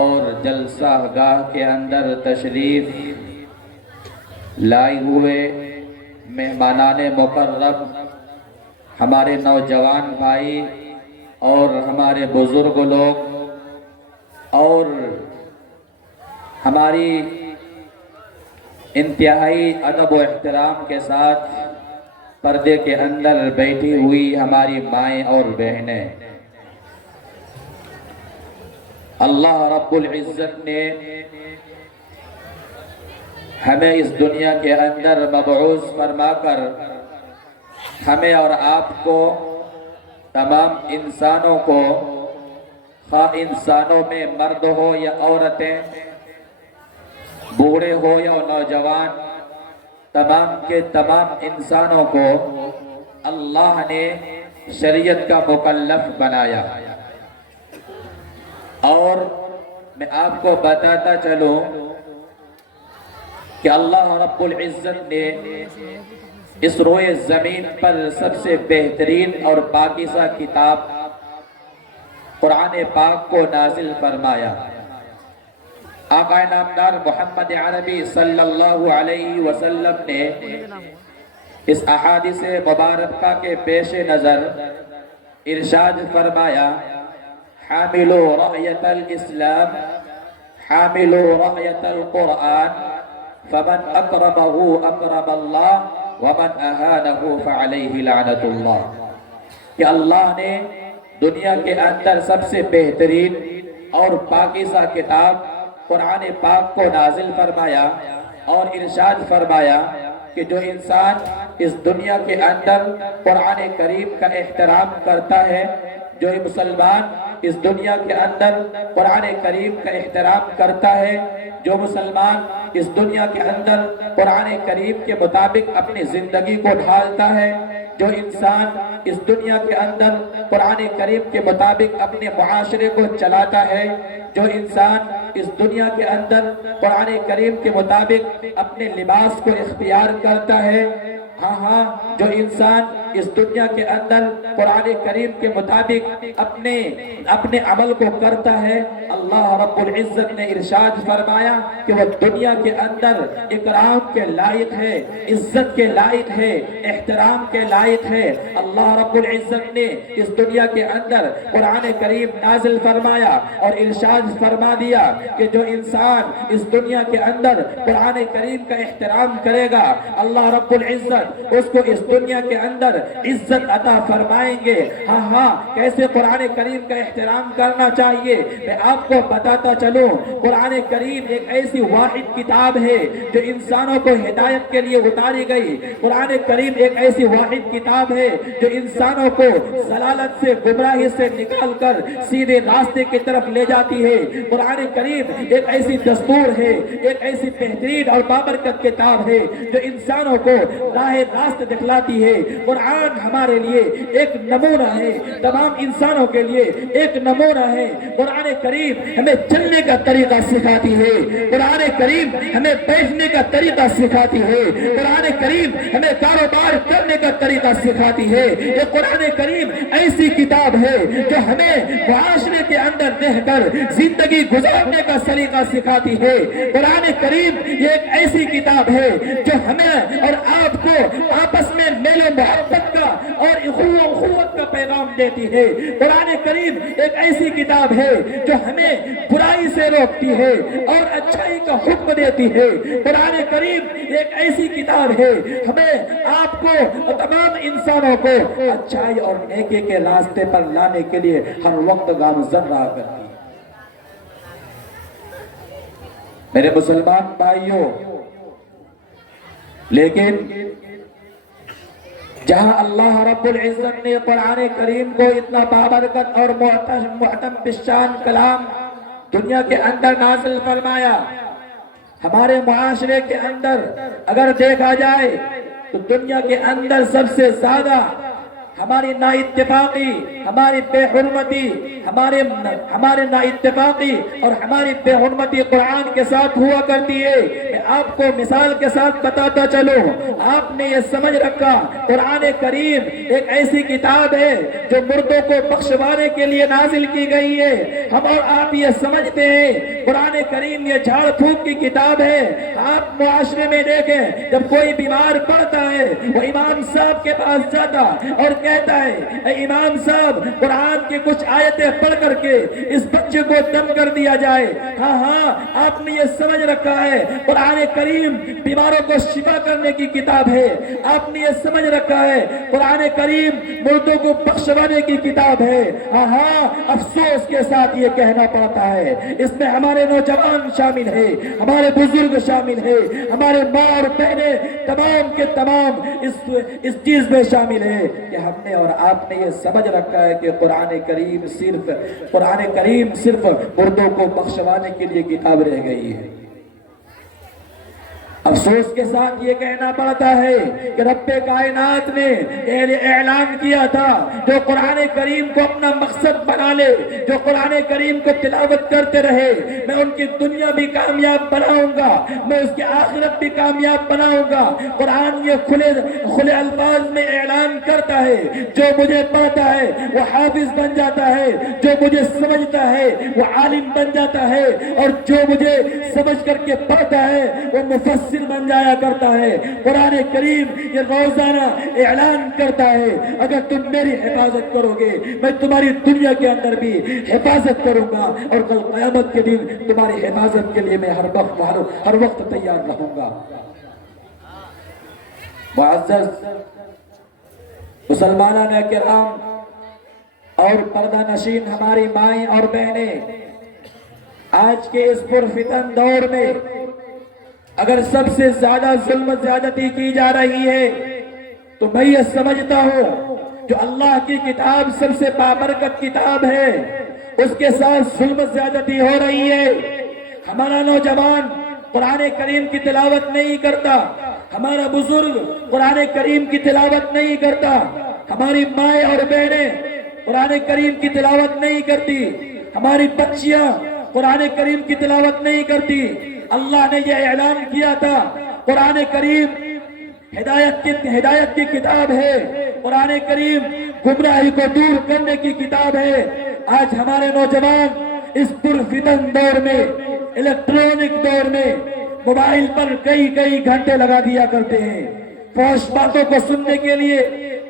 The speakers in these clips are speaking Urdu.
اور جلسہ گاہ کے اندر تشریف لائے ہوئے مہمانان مکرم، ہمارے نوجوان بھائی اور ہمارے بزرگ لوگ اور ہماری انتہائی ادب و احترام کے ساتھ پردے کے اندر بیٹھی ہوئی ہماری مائیں اور بہنیں، اللہ رب العزت نے ہمیں اس دنیا کے اندر مبعوث فرما کر ہمیں اور آپ کو، تمام انسانوں کو، خواہ انسانوں میں مرد ہو یا عورتیں، بوڑھے ہو یا نوجوان، تمام کے تمام انسانوں کو اللہ نے شریعت کا مکلف بنایا۔ اور میں آپ کو بتاتا چلوں کہ اللہ رب العزت نے اس روئے زمین پر سب سے بہترین اور پاکیزہ کتاب قرآن پاک کو نازل فرمایا۔ آقا نامدار محمد عربی صلی اللہ علیہ وسلم نے اس احادیث مبارکہ کے پیش نظر ارشاد فرمایا، حاملوا رعیت الاسلام حاملوا رعیت القرآن فمن اکرمہ اکرم اللہ ومن اہانہ فعلیہ لعنت اللہ، کہ اللہ نے دنیا کے اندر سب سے بہترین اور پاکیزہ کتاب قرآن پاک کو نازل فرمایا اور ارشاد فرمایا کہ جو انسان اس دنیا کے اندر قرآن کریم کا احترام کرتا ہے، جو مسلمان اس دنیا کے اندر قرآن کریم کا احترام کرتا ہے، جو مسلمان اس دنیا کے اندر قرآن کریم کے مطابق اپنی زندگی کو ڈھالتا ہے، جو انسان اس دنیا کے اندر قرآن کریم کے مطابق اپنے معاشرے کو چلاتا ہے، جو انسان اس دنیا کے اندر قرآن کریم کے مطابق اپنے لباس کو اختیار کرتا ہے، جو انسان اس دنیا کے اندر قرآن کریم کے مطابق اپنے عمل کو کرتا ہے، اللہ رب العزت نے ارشاد فرمایا کہ وہ دنیا کے اندر اکرام کے لائق ہے، عزت کے لائق ہے، احترام کے لائق ہے۔ اللہ رب العزت نے اس دنیا کے اندر قرآن کریم نازل فرمایا اور ارشاد فرما دیا کہ جو انسان اس دنیا کے اندر قرآن کریم کا احترام کرے گا، اللہ رب العزت اس کو اس دنیا کے اندر عزت عطا فرمائیں گے۔ کیسے قرآن کریم کا احترام کرنا چاہیے، میں آپ کو بتاتا چلوں۔ قرآن کریم ایک ایسی واحد کتاب ہے جو انسانوں کو ہدایت کے لیے اتاری گئی۔ قرآن کریم ایک ایسی واحد کتاب ہے جو انسانوں کو ضلالت سے، گمراہی سے نکال کر سیدھے راستے کی طرف لے جاتی ہے۔ قرآن کریم ایک ایسی دستور ہے، ایک ایسی بہترین اور بابرکت کتاب ہے جو انسانوں کو راہ راست دکھلاتی ہے۔ قرآن ہمارے لیے ایک نمونہ ہے، تمام انسانوں کے لیے ایک نمونہ ہے۔ قرآن کریم ہمیں چلنے کا طریقہ سکھاتی ہے، قرآن کریم ہمیں بیٹھنے کا طریقہ سکھاتی ہے، قرآن کریم ہمیں کاروبار کرنے کا طریقہ سکھاتی ہے۔ یہ قرآن کریم ایسی کتاب ہے جو ہمیں معاشرے کے اندر رہ کر زندگی گزارنے کا سلیقہ سکھاتی ہے۔ قرآن کریم یہ ایک ایسی کتاب ہے جو ہمیں اور آپ کو آپس میں میل و محبت کا اور اخوت کا پیغام دیتی ہے۔ قرآن کریم ایک ایسی کتاب ہے جو ہمیں برائی سے روکتی ہے اور اچھائی کا حکم دیتی ہے۔ قرآن کریم ایک ایسی کتاب ہے ہمیں آپ کو اور تمام انسانوں کو اچھائی اور نیکی کے راستے پر لانے کے لیے ہر وقت گامزن رہا کرتی ہے۔ میرے مسلمان بھائیوں، لیکن جہاں اللہ رب العزت نے قرآن کریم کو اتنا بابرکت اور محترم بشان کلام دنیا کے اندر نازل فرمایا، ہمارے معاشرے کے اندر اگر دیکھا جائے تو دنیا کے اندر سب سے زیادہ ہماری نا اتفاقی، ہماری بے حرمتی، ہمارے نا اتفاقی اور ہماری بے حرمتی قرآن کے ساتھ ہوا کرتی ہے۔ میں آپ کو مثال کے ساتھ بتاتا چلوں، آپ نے یہ سمجھ رکھا قرآن کریم ایک ایسی کتاب ہے جو مردوں کو بخشوانے کے لیے نازل کی گئی ہے۔ ہم اور آپ یہ سمجھتے ہیں قرآن کریم یہ جھاڑ پھونک کی کتاب ہے۔ آپ معاشرے میں دیکھیں، جب کوئی بیمار پڑتا ہے وہ امام صاحب کے پاس جاتا اور کہتا ہے اے امام صاحب قرآن کی کچھ آیتیں پڑھ کر کے اس بچے کو دم کر دیا جائے۔ ہاں ہاں، آپ نے یہ سمجھ رکھا ہے قرآن کریم بیماروں کو شفا کرنے کی کتاب ہے۔ آپ نے یہ سمجھ رکھا ہے قرآن کریم مردوں کو بخشوانے کی کتاب ہے۔ ہاں ہاں، افسوس کے ساتھ یہ کہنا پڑتا ہے اس میں ہمارے نوجوان شامل ہے، ہمارے بزرگ شامل ہے، ہمارے ماں اور بہنیں تمام کے تمام اس چیز میں شامل ہے کہ ہم نے اور آپ نے یہ سمجھ رکھا ہے کہ قرآن کریم صرف مردوں کو بخشوانے کے لیے کتاب رہ گئی ہے۔ افسوس کے ساتھ یہ کہنا پڑتا ہے کہ رب کائنات نے اعلان کیا تھا جو قرآن کریم کو اپنا مقصد بنا لے، جو قرآن کریم کو تلاوت کرتے رہے، میں ان کی دنیا بھی کامیاب بناؤں گا، میں اس کی آخرت بھی کامیاب بناؤں گا۔ قرآن یہ کھلے الفاظ میں اعلان کرتا ہے جو مجھے پڑھتا ہے وہ حافظ بن جاتا ہے، جو مجھے سمجھتا ہے وہ عالم بن جاتا ہے، اور جو مجھے سمجھ کر کے پڑھتا ہے وہ مفسر بن جایا کرتا ہے۔ قرآن کریم یہ روزانہ اعلان کرتا ہے اگر تم میری حفاظت کرو گے میں تمہاری دنیا کے اندر بھی حفاظت کروں گا، اور کل قیامت کے دن تمہاری حفاظت کے لیے میں ہر وقت تیار رہوں گا۔ معزز مسلمانان کرام اور پردہ نشین ہماری مائیں اور بہنیں، آج کے اس پرفتن دور میں اگر سب سے زیادہ ظلم زیادتی کی جا رہی ہے تو میں یہ سمجھتا ہوں جو اللہ کی کتاب سب سے بابرکت کتاب ہے اس کے ساتھ ظلم زیادتی ہو رہی ہے۔ ہمارا نوجوان قرآن کریم کی تلاوت نہیں کرتا، ہمارا بزرگ قرآن کریم کی تلاوت نہیں کرتا، ہماری مائیں اور بہنیں قرآن کریم کی تلاوت نہیں کرتی، ہماری بچیاں قرآن کریم کی تلاوت نہیں کرتی۔ اللہ نے یہ اعلان کیا تھا قرآن کریم ہدایت کی کتاب ہے، قرآن کریم گمراہی کو دور کرنے کی کتاب ہے۔ آج ہمارے نوجوان اس پرفتن دور میں، الیکٹرونک دور میں موبائل پر کئی گھنٹے لگا دیا کرتے ہیں، فحش باتوں کو سننے کے لیے،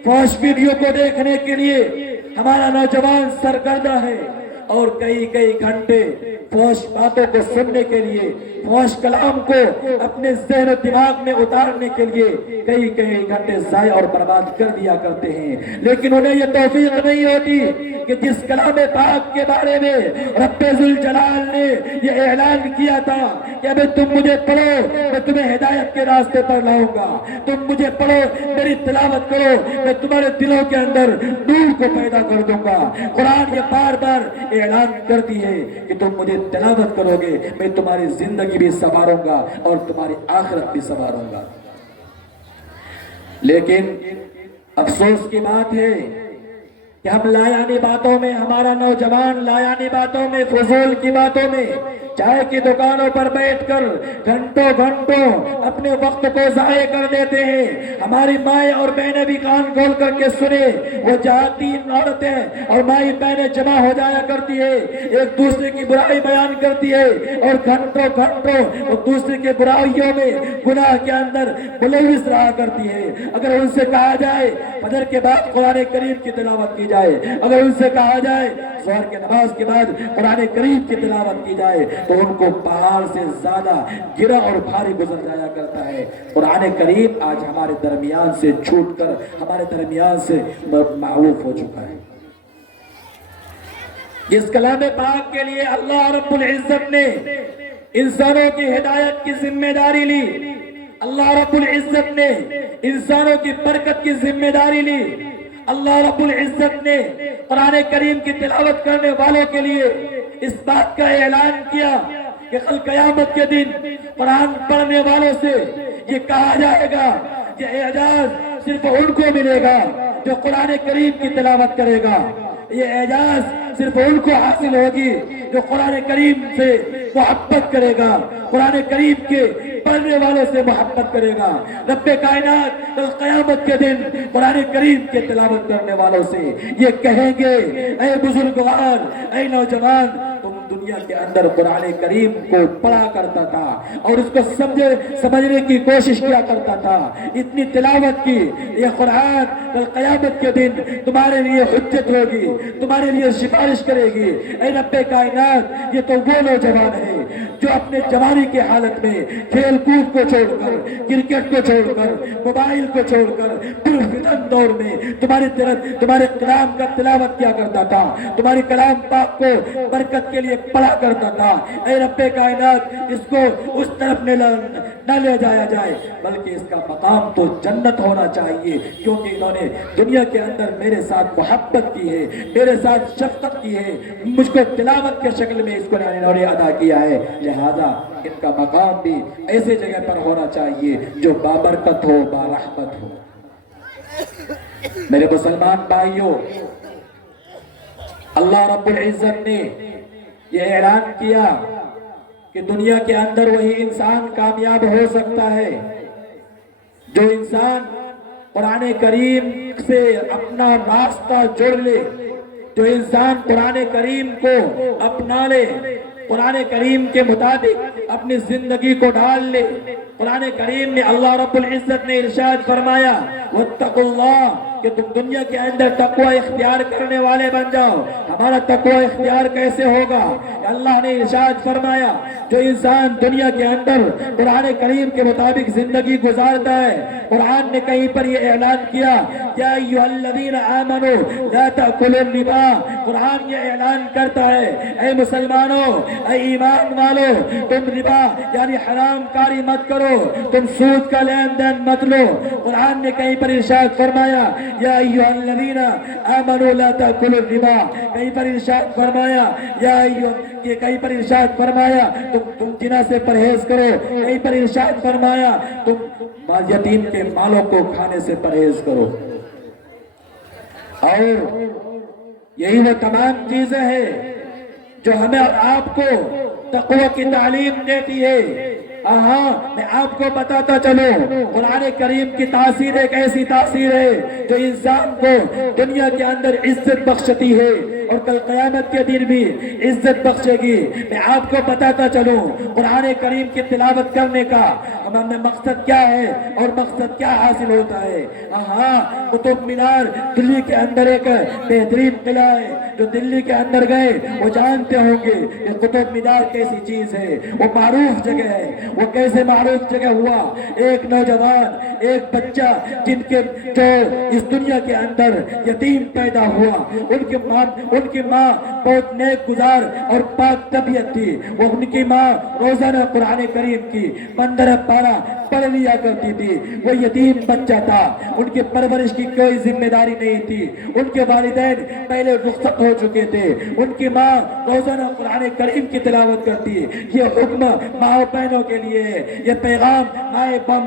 فحش ویڈیو کو دیکھنے کے لیے ہمارا نوجوان سرگردہ ہے، اور کئی گھنٹے فحش باتوں کو سننے کے لیے، فحش کلام کو اپنے ذہن و دماغ میں اتارنے کے لیے کئی گھنٹے ضائع اور برباد کر دیا کرتے ہیں۔ لیکن انہیں یہ توفیق نہیں ہوتی کہ جس کلام پاک کے بارے میں رب ذوالجلال نے یہ اعلان کیا تھا کہ ابھی تم مجھے پڑھو میں تمہیں ہدایت کے راستے پر لاؤں گا، تم مجھے پڑھو میری تلاوت کرو میں تمہارے دلوں کے اندر نور کو پیدا کر دوں گا۔ قرآن یہ بار بار اعلان کرتی ہے کہ تم مجھے تلاوت کرو گے میں تمہاری زندگی بھی سنواروں گا اور تمہاری آخرت بھی سنواروں گا۔ لیکن افسوس کی بات ہے کہ ہم لایانی باتوں میں، ہمارا نوجوان لایانی باتوں میں، فضول کی باتوں میں، چائے کی دکانوں پر بیٹھ کر گھنٹوں اپنے وقت کو ضائع کر دیتے ہیں۔ ہماری مائیں اور بہنیں بھی کان کھول کر کے سنے، وہ جہاں 3 عورتیں اور مائیں بہنیں جمع ہو جایا کرتی ہے، ایک دوسرے کی برائی بیان کرتی ہے اور گھنٹوں وہ دوسرے کے برائیوں میں، گناہ کے اندر ملوث رہا کرتی ہے۔ اگر ان سے کہا جائے فجر کے بعد قرآن کریم کی تلاوت کی جائے، اگر ان سے کہا جائے ظہر کے نماز کے بعد قرآن کریم کی تلاوت کی جائے تو ان کو پہاڑ سے زیادہ گرا اور بھاری گزر جایا کرتا ہے۔ قرآن کریم آج ہمارے درمیان سے چھوٹ کر ہمارے درمیان سے معروف ہو چکا ہے۔ جس کلام پاک کے لیے اللہ رب العزت نے انسانوں کی ہدایت کی ذمہ داری لی، اللہ رب العزت نے انسانوں کی برکت کی ذمہ داری لی، اللہ رب العزت نے قرآن کریم کی تلاوت کرنے والوں کے لیے اس بات کا اعلان کیا کہ کل قیامت کے دن قرآن پڑھنے والوں سے یہ کہا جائے گا کہ اعجاز صرف ان کو ملے گا جو قرآن کریم کی تلاوت کرے گا، یہ اعجاز صرف ان کو حاصل ہوگی جو قرآن کریم سے محبت کرے گا، قرآن کریم کے پڑھنے والوں سے محبت کرے گا۔ رب کائنات کل قیامت کے دن قرآن کریم کے تلاوت کرنے والوں سے یہ کہیں گے، اے بزرگوار، اے نوجوان، تم دنیا کے اندر قرآن کریم کو پڑھا کرتا تھا اور اس کو سمجھنے کی کوشش کیا کرتا تھا، اتنی تلاوت کی، یہ قرآن کل قیامت کے دن تمہارے لیے حجت ہوگی، تمہارے لیے سفارش کرے گی۔ اے رب کائنات، یہ تو وہ نوجوان ہے جو اپنے جوانی کے حالت میں کھیل کود کو چھوڑ کر، کرکٹ کو چھوڑ کر، موبائل کو چھوڑ کر پرفتن دور میں تمہارے کلام کا تلاوت کیا کرتا تھا، تمہاری کلام پاک کو برکت کے لیے پڑھا کرتا تھا۔ اے رب کائنات، اس کو اس طرف نہ لے جایا جائے، بلکہ اس کا مقام تو جنت ہونا چاہیے، کیونکہ انہوں نے دنیا کے اندر میرے ساتھ محبت کی ہے، میرے ساتھ شفقت کی ہے، مجھ کو تلاوت کے شکل میں اس کو انہوں نے ادا کیا ہے، لہذا ان کا مقام بھی ایسے جگہ پر ہونا چاہیے جو بابرکت ہو، برحمت ہو۔ میرے مسلمان بھائیوں، اللہ رب العزت نے یہ اعلان کیا کہ دنیا کے اندر وہی انسان کامیاب ہو سکتا ہے جو انسان قرآن کریم سے اپنا راستہ جوڑ لے، جو انسان قرآن کریم کو اپنا لے، قرآن کریم کے مطابق اپنی زندگی کو ڈھال لے۔ قرآن کریم میں اللہ رب العزت نے ارشاد فرمایا، واتقوا اللہ، کہ تم دنیا کے اندر تقوی اختیار کرنے والے بن جاؤ۔ ہمارا تقوی اختیار کیسے ہوگا؟ اللہ نے ارشاد فرمایا، جو انسان دنیا کے اندر قرآن کریم کے مطابق زندگی گزارتا ہے، قرآن نے کہیں پر یہ اعلان کیا، یا ایھا الذین آمنوا لا تأکلوا الربا، قرآن یہ اعلان کرتا ہے، اے مسلمانوں، اے ایمان والو، تم ربا یعنی حرام کاری مت کرو، تم سود کا لین دین مت لو۔ قرآن نے کہیں پر ارشاد فرمایا، یا ایھا الذین آمنوا لا تأکلوا الربا، کہیں پر ارشاد فرمایا، کہیں پر ارشاد فرمایا تم زنا سے پرہیز کرو، کہیں پر ارشاد فرمایا تم یتیم کے مالوں کو کھانے سے پرہیز کرو۔ اور یہی وہ تمام چیزیں ہیں جو ہمیں اور آپ کو تقوی کی تعلیم دیتی ہے۔ میں آپ کو بتاتا چلوں، قرآن کریم کی تاثیر ایک ایسی تاثیر ہے جو انسان کو دنیا کے اندر عزت بخشتی ہے اور کل قیامت کے دن بھی عزت بخشے گی۔ میں آپ کو بتاتا چلوں، قرآن کریم کی تلاوت کرنے کا ہمیں مقصد کیا ہے اور مقصد کیا حاصل ہوتا ہے۔ قطب مینار دلی کے اندر ایک بہترین قلعہ ہے، جو دلی کے اندر گئے وہ جانتے ہوں گے کہ قطب مینار کیسی چیز ہے، وہ معروف جگہ ہے۔ وہ کیسے معروف جگہ ہوا؟ ایک نوجوان، ایک بچہ جو اس دنیا کے اندر یتیم پیدا ہوا، ان کی ماں بہت نیک گزار اور پاک طبیعت تھی، وہ ان کی ماں روزانہ قرآن کریم کی 15 پارہ پڑھ لیا کرتی تھی۔ وہ یتیم بچہ تھا، ان کی پرورش کی کوئی ذمہ داری نہیں تھی، ان کے والدین پہلے رخصت ہو چکے تھے، ان کی ماں روزانہ قرآن کریم کی تلاوت کرتی۔ یہ حکم ماں اور بہنوں کے لیے ہے، یہ پیغام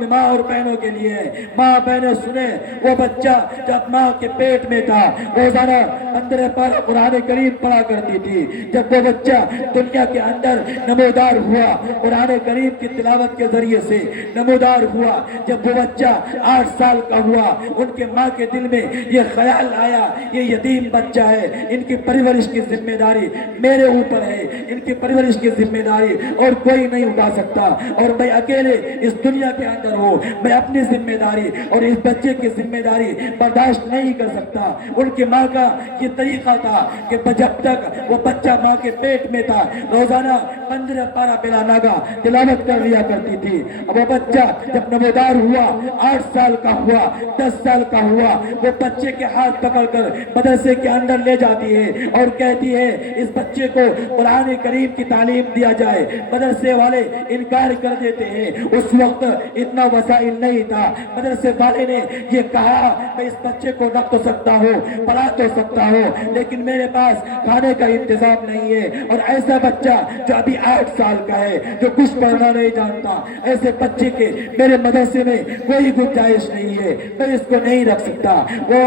ماں اور بہنوں کے لیے ہے۔ ماں بہنیں سنیں، وہ بچہ جب ماں کے پیٹ میں تھا روزانہ 15 پارہ قرآن کریم پڑھا کرتی تھی۔ جب وہ بچہ دنیا کے اندر نمودار ہوا، قرآن کریم کی تلاوت کے ذریعے سے نمودار ہوا، جب وہ بچہ 8 سال کا ہوا، ان کے ماں کے دل میں یہ خیال آیا، یہ یتیم بچہ ہے، ان کی پرورش کی ذمہ داری میرے اوپر ہے، ان کی پرورش کی ذمہ داری اور کوئی نہیں اٹھا سکتا، اور میں اکیلے اس دنیا کے اندر ہوں، میں اپنی ذمہ داری اور اس بچے کی ذمہ داری برداشت نہیں کر سکتا۔ ان کی ماں کا یہ طریقہ تھا کہ جب تک وہ بچہ ماں کے پیٹ میں تھا روزانہ 15 پارہ بلا ناگا تلاوت کر لیا کرتی تھی۔ اب وہ بچہ جب نمودار ہوا، 8 سال کا ہوا، 10 سال کا ہوا، وہ بچے کے ہاتھ پکڑ کر مدرسے کے اندر لے جاتی ہے اور کہتی ہے اس بچے کو قرآن کریم کی تعلیم دیا جائے۔ مدرسے والے انکار کر دیتے ہیں، اس وقت اتنا وسائل نہیں تھا، مدرسے والے نے یہ کہا میں اس بچے کو رکھ تو سکتا ہوں، پڑھا تو سکتا ہوں، لیکن میرے پاس کھانے کا انتظام نہیں ہے، اور ایسا بچہ جو ابھی 8 سال کا ہے جو کچھ پڑھنا نہیں جانتا، ایسے بچے کے میرے مدرسے میں کوئی گنجائش نہیں ہے، میں اس کو نہیں رکھ سکتا۔ وہ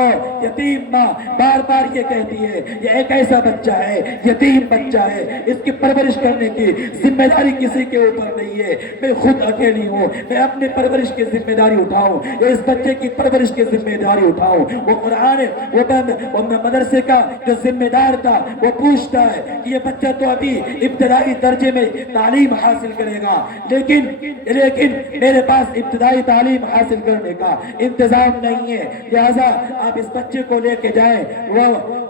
یتیم ماں بار بار یہ کہتی ہے یہ ایک ایسا بچہ ہے، یتیم بچہ ہے، اس کی پرورش کرنے کی ذمہ داری کسی کے اوپر نہیں ہے، میں خود اکیلی ہوں، میں اپنی پرورش کی ذمہ داری اٹھاؤں، اس بچے کی پرورش کی ذمہ داری اٹھاؤں۔ وہ قرآن وہ مدرسے کا جو ذمہ دار تھا وہ پوچھتا ہے کہ یہ بچہ تو ابھی ابتدائی درجے میں تعلیم حاصل کرے گا، لیکن میرے پاس ابتدائی تعلیم حاصل کرنے کا انتظام نہیں ہے، لہذا آپ اس بچے کو لے کے جائیں۔ وہ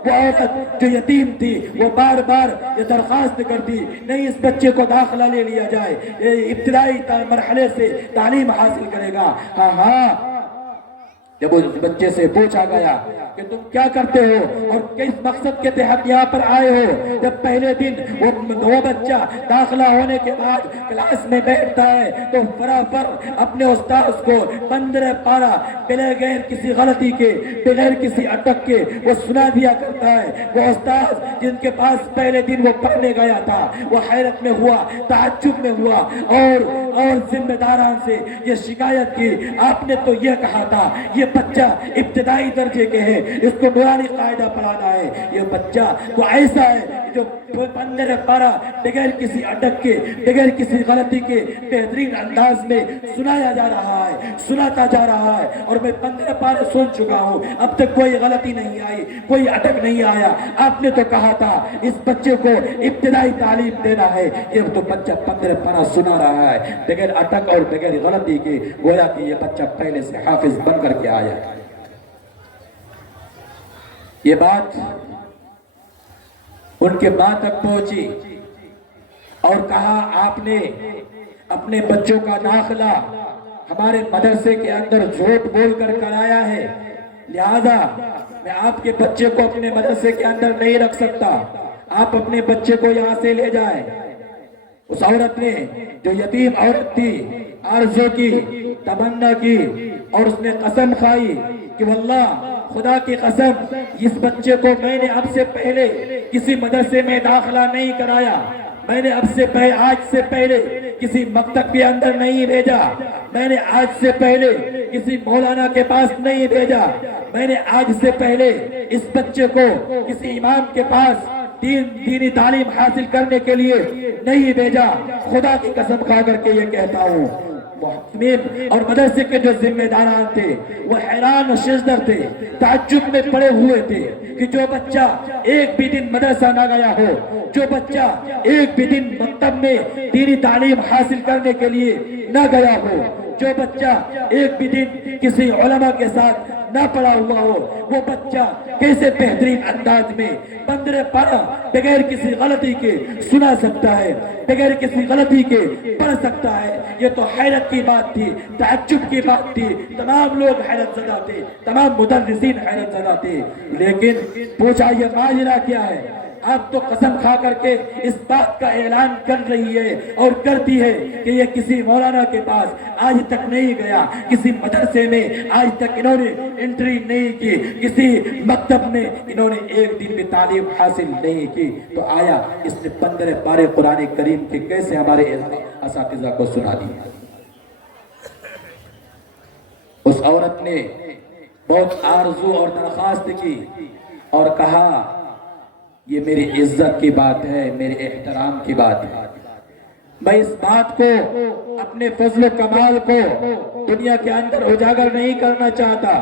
عورت جو یتیم تھی وہ بار بار یہ درخواست کرتی نہیں، اس بچے کو داخلہ لے لیا جائے، یہ ابتدائی مرحلے سے تعلیم حاصل کرے گا۔ ہاں جب اس بچے سے پوچھا گیا کہ تم کیا کرتے ہو اور کس مقصد کے تحت یہاں پر آئے ہو، جب پہلے دن وہ بچہ داخلہ ہونے کے بعد کلاس میں بیٹھتا ہے تو برابر اپنے استاذ کو 15 پارہ بغیر کسی غلطی کے، بغیر کسی اٹک کے وہ سنا دیا کرتا ہے۔ وہ استاذ جن کے پاس پہلے دن وہ پڑھنے گیا تھا وہ حیرت میں ہوا، تعجب میں ہوا اور ذمہ داران سے یہ شکایت کی، آپ نے تو یہ کہا تھا یہ بچہ ابتدائی درجے کے ہیں، اس کو نورانی قاعدہ پڑھانا ہے، یہ بچہ تو ایسا ہے جو 15 پارہ بغیر کسی اٹک کے، بغیر کسی غلطی کے بہترین انداز میں سنایا جا رہا ہے، سناتا جا رہا ہے، اور میں 15 پارے سن چکا ہوں، اب تک کوئی غلطی نہیں آئی، کوئی اٹک نہیں آیا۔ آپ نے تو کہا تھا اس بچے کو ابتدائی تعلیم دینا ہے، یہ تو بچہ 15 پارہ سنا رہا ہے بغیر اٹک اور بغیر غلطی کے، گویا کہ یہ بچہ پہلے سے حافظ بن کر کے آیا۔ یہ بات ان کے ماں تک پہنچی اور کہا آپ نے اپنے بچوں کا داخلہ ہمارے مدرسے کے اندر جھوٹ بول کر کرایا ہے، لہذا میں آپ کے بچے کو اپنے مدرسے کے اندر نہیں رکھ سکتا، آپ اپنے بچے کو یہاں سے لے جائیں۔ اس عورت نے جو یتیم عورت تھی آرزو کی، تمنا کی، اور اس نے قسم کھائی کہ واللہ خدا کی قسم اس بچے کو میں نے اب سے پہلے کسی مدرسے میں داخلہ نہیں کرایا، میں نے آج سے پہلے کسی مکتب کے اندر نہیں بھیجا، میں نے آج سے پہلے کسی مولانا کے پاس نہیں بھیجا، میں نے آج سے پہلے اس بچے کو کسی امام کے پاس دینی تعلیم حاصل کرنے کے لیے نہیں بھیجا۔ خدا کی قسم کھا کر کے یہ کہتا ہوں، محتمین اور مدرسے کے جو ذمہ داران تھے وہ حیران و شزدر تھے، تعجب میں پڑے ہوئے تھے کہ جو بچہ ایک بھی دن مدرسہ نہ گیا ہو، جو بچہ ایک بھی دن مکتب میں دینی تعلیم حاصل کرنے کے لیے نہ گیا ہو، جو بچہ ایک بھی دن کسی علماء کے ساتھ نہ پڑا ہوا ہو، وہ بچہ کیسے بہترین انداز میں 15 پارہ بغیر کسی غلطی کے سنا سکتا ہے، بغیر کسی غلطی کے پڑھ سکتا ہے؟ یہ تو حیرت کی بات تھی، تعجب کی بات تھی، تمام لوگ حیرت زدہ تھے، تمام مدرسین حیرت زدہ تھے۔ لیکن پوچھا یہ ماجرا کیا ہے؟ آپ تو قسم کھا کر کے اس بات کا اعلان کر رہی ہے اور کرتی ہے کہ یہ کسی مولانا کے پاس آج تک نہیں گیا، کسی مدرسے میں آج تک انہوں نے انٹری نہیں کی، کسی مکتب میں انہوں نے ایک دن بھی تعلیم حاصل نہیں کی، تو آیا اس نے 15 پارے قرآن کریم کے کیسے ہمارے اساتذہ کو سنا دی؟ اس عورت نے بہت آرزو اور درخواست کی اور کہا یہ میری عزت کی بات ہے، میرے احترام کی بات ہے، میں اس بات کو اپنے فضل و کمال کو دنیا کے اندر اجاگر نہیں کرنا چاہتا۔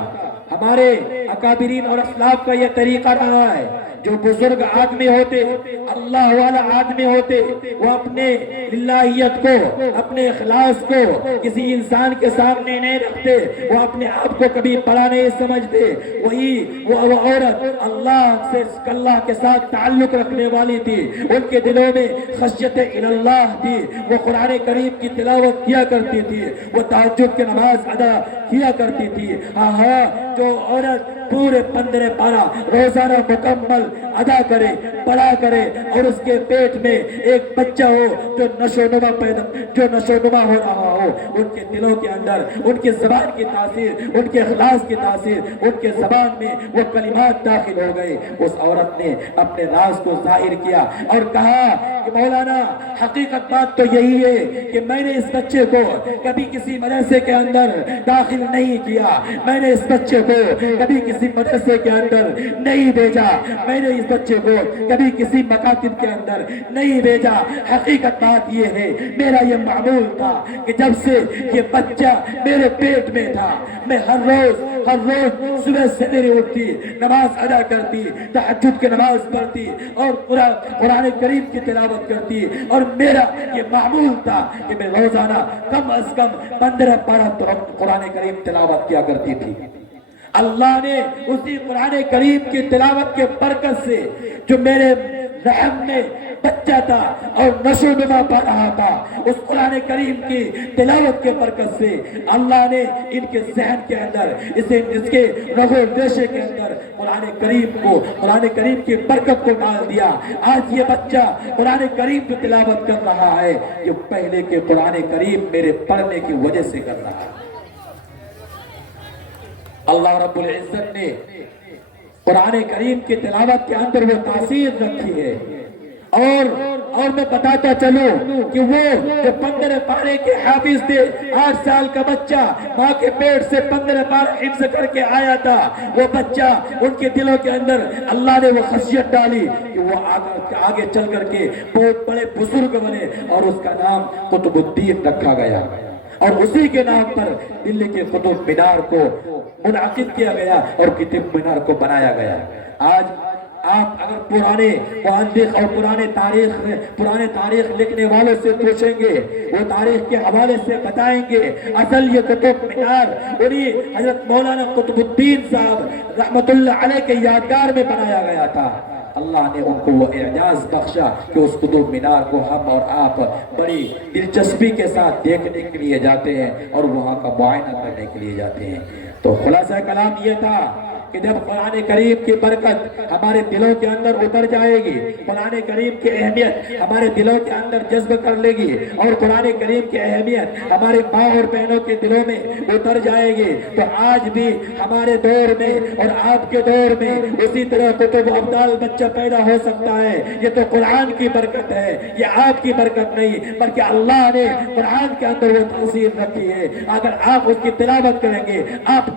ہمارے اکابرین اور اسلاف کا یہ طریقہ رہا ہے، جو بزرگ آدمی ہوتے، اللہ والا آدمی ہوتے، وہ اپنے للہیت کو، اپنے اخلاص کو کسی انسان کے سامنے نہیں رکھتے، وہ اپنے آپ کو کبھی بڑا نہیں سمجھتے۔ وہ عورت اللہ کے ساتھ تعلق رکھنے والی تھی، ان کے دلوں میں خشیت اللہ تھی، وہ قرآن کریم کی تلاوت کیا کرتی تھی، وہ تہجد کی نماز ادا کیا کرتی تھی۔ ہاں جو عورت پورے 15 پارہ روزانہ مکمل ادا کرے، بڑا کرے، اور اس کے پیٹ میں ایک بچہ ہو جو نشو نما ہو رہا ہو، ان کے دلوں کے اندر ان کی زبان کی تاثیر، ان کے اخلاص کی تاثیر، ان کے زبان میں وہ کلمات داخل ہو گئے۔ اس عورت نے اپنے راز کو ظاہر کیا اور کہا کہ مولانا حقیقت بات تو یہی ہے کہ میں نے اس بچے کو کبھی کسی مدرسے کے اندر داخل نہیں کیا، میں نے اس بچے کو کبھی کسی مدرسے کے اندر نہیں بھیجا، میں نے اس بچے کو کبھی کسی مکاتب کے اندر نہیں بھیجا۔ حقیقت بات یہ ہے میرا یہ معمول تھا کہ جب سے یہ بچہ میرے پیٹ میں تھا میں ہر روز صبح سویرے اٹھتی، نماز ادا کرتی، تہجد کی نماز پڑھتی اور قرآن کریم کی تلاوت کرتی، اور میرا یہ معمول تھا کہ میں روزانہ کم از کم 15 پارہ قرآن کریم تلاوت کیا کرتی تھی۔ اللہ نے اسی قرآن کریم کی تلاوت کے برکت سے جو میرے رحم میں بچہ تھا اور نشو نما پا رہا تھا، اس قرآن کریم کی تلاوت کے برکت سے اللہ نے ان کے ذہن کے اندر اس کے رگو ریشے کے اندر قرآن کریم کی برکت کو ڈال دیا۔ آج یہ بچہ قرآن کریم کی تلاوت کر رہا ہے، یہ پہلے کے قرآن کریم میرے پڑھنے کی وجہ سے کر رہا ہے۔ اللہ رب العزت نے قرآن کریم کی تلاوت کے اندر وہ تاثیر رکھی ہے، اور میں بتاتا چلوں کہ وہ جو 15 پارے کے حافظ تھے، 8 سال کا بچہ ماں کے پیٹ سے 15 پارے حفظ کر کے آیا تھا، وہ بچہ ان کے دلوں کے اندر اللہ نے وہ خشیت ڈالی کہ وہ آگے چل کر کے بہت بڑے بزرگ بنے، اور اس کا نام قطب الدین رکھا گیا، اور اسی کے نام پر دلی کے قطب مینار کو منعقد کیا گیا اور قطب مینار کو بنایا گیا۔ آج آپ اگر پرانے مؤرخ اور پرانے تاریخ لکھنے والوں سے پوچھیں گے، وہ تاریخ کے حوالے سے بتائیں گے اصل یہ قطب مینار انہیں حضرت مولانا قطب الدین صاحب رحمت اللہ علیہ کے یادگار میں بنایا گیا تھا۔ اللہ نے ان کو وہ اعجاز بخشا کہ اس قطب مینار کو ہم اور آپ بڑی دلچسپی کے ساتھ دیکھنے کے لیے جاتے ہیں اور وہاں کا معائنہ کرنے کے لیے جاتے ہیں۔ تو خلاصہ کلام یہ تھا کہ جب قرآن کریم کی برکت ہمارے دلوں کے اندر اتر جائے گی، قرآن کریم کی اہمیت ہمارے دلوں کے اندر جذب کر لے گی، اور قرآن کریم کی اہمیت ہمارے ماں اور بہنوں کے دلوں میں اتر جائے گی، تو آج بھی ہمارے دور میں اور آپ کے دور میں اسی طرح قطب ابدال بچہ پیدا ہو سکتا ہے۔ یہ تو قرآن کی برکت ہے، یہ آپ کی برکت نہیں، بلکہ اللہ نے قرآن کے اندر وہ تاثیر رکھی ہے۔ اگر آپ اس کی تلاوت کریں گے آپ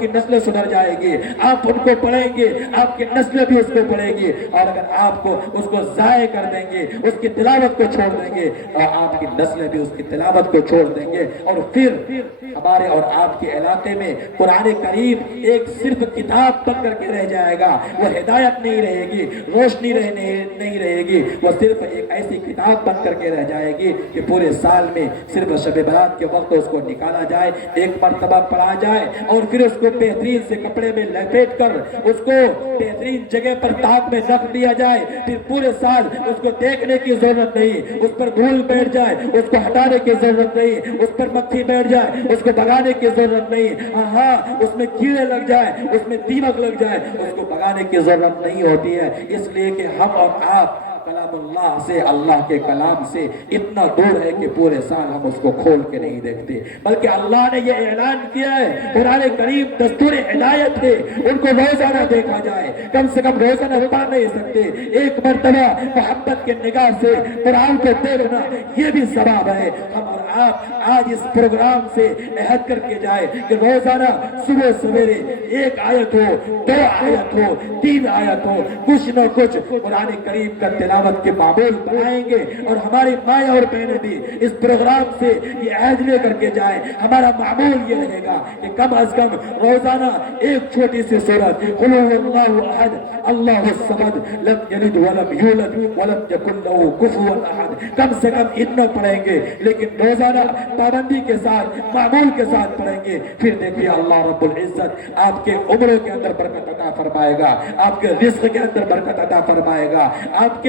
کی نسل سدھر جائے گی، آپ ان کو پڑھیں گے آپ کی نسل بھی اس کو پڑھے گی، اور اگر آپ اس کو ضائع کر دیں گے، اس کی تلاوت کو چھوڑ دیں گے، اور آپ کی نسل بھی اس کی تلاوت کو چھوڑ دیں گے، اور پھر ہمارے اور آپ کے علاقے میں قرآن کریم ایک صرف کتاب بن کر کے رہ جائے گا، وہ ہدایت نہیں رہے گی، روشنی نہیں رہے گی، وہ صرف ایک ایسی کتاب بن کر کے رہ جائے گی کہ پورے سال میں صرف شب برات کے وقت اس کو نکالا جائے، ایک مرتبہ پڑھا جائے، اور پھر اس کو بہترین سے کپڑے میں لپیٹ کر اس کو بہترین جگہ پر تاپ میں رکھ دیا جائے، پھر پورے سال اس کو دیکھنے کی ضرورت نہیں، اس پر دھول بیٹھ جائے اس کو ہٹانے کی ضرورت نہیں، اس پر مکھی بیٹھ جائے اس کو بھگانے کی ضرورت نہیں، ہاں اس میں کیڑے لگ جائے اس میں دیمک لگ جائے اس کو بھگانے کی ضرورت نہیں ہوتی ہے، اس لیے کہ ہم اور آپ کلام اللہ سے، اللہ کے کلام سے اتنا دور ہے کہ پورے سال ہم اس کو کھول کے نہیں دیکھتے، بلکہ اللہ نے یہ اعلان کیا ہے قرآن کریم دستور ہدایت ہے، ان کو روزانہ دیکھا جائے، کم سے کم روزانہ پڑھ نہیں سکتے، ایک مرتبہ محبت کے نگاہ سے قرآن کو دیکھنا یہ بھی ثواب ہے۔ ہم اور آپ آج اس پروگرام سے عہد کر کے جائے کہ روزانہ صبح سویرے ایک آیت ہو، 2 آیت ہو، 3 آیت ہو، کچھ نہ کچھ قرآن کریم کا تلاوت کے معمول بنائیں گے، اور ہماری مائیں اور بہنیں بھی اس پروگرام سے یہ عہد لے کر کے جائیں، ہمارا معمول یہ رہے گا کہ کم از کم روزانہ ایک چھوٹی سی سورت قل هو اللہ احد اللہ الصمد لم یلد ولم یولد ولم یکن له کفوا احد، کم سے کم اتنا پڑھیں گے، لیکن روزانہ پابندی کے ساتھ معمول کے ساتھ پڑھیں گے، پھر دیکھیے اللہ رب العزت آپ کے عمروں کے اندر برکت عطا فرمائے گا، آپ کے رزق کے اندر برکت عطا فرمائے گا، آپ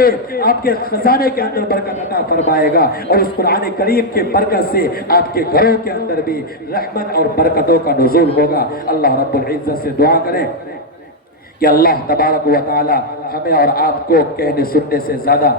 کے خزانے کے اندر برکت عطا فرمائے گا، اور اس قرآن کریم کے برکت سے آپ کے گھروں کے اندر بھی رحمت اور برکتوں کا نزول ہوگا۔ اللہ رب العزت سے دعا کریں کہ اللہ تبارک و تعالی ہمیں اور آپ کو کہنے سننے سے زیادہ